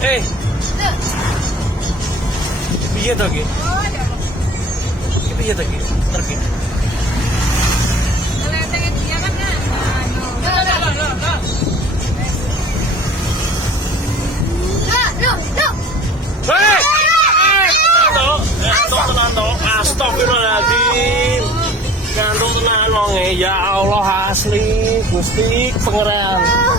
Eh, piye to iki? Iki piye to iki? Terki. Hei! Astagfirullahaladzim. Gantung tenan wonge. Ya Allah asli Gusti pangeran.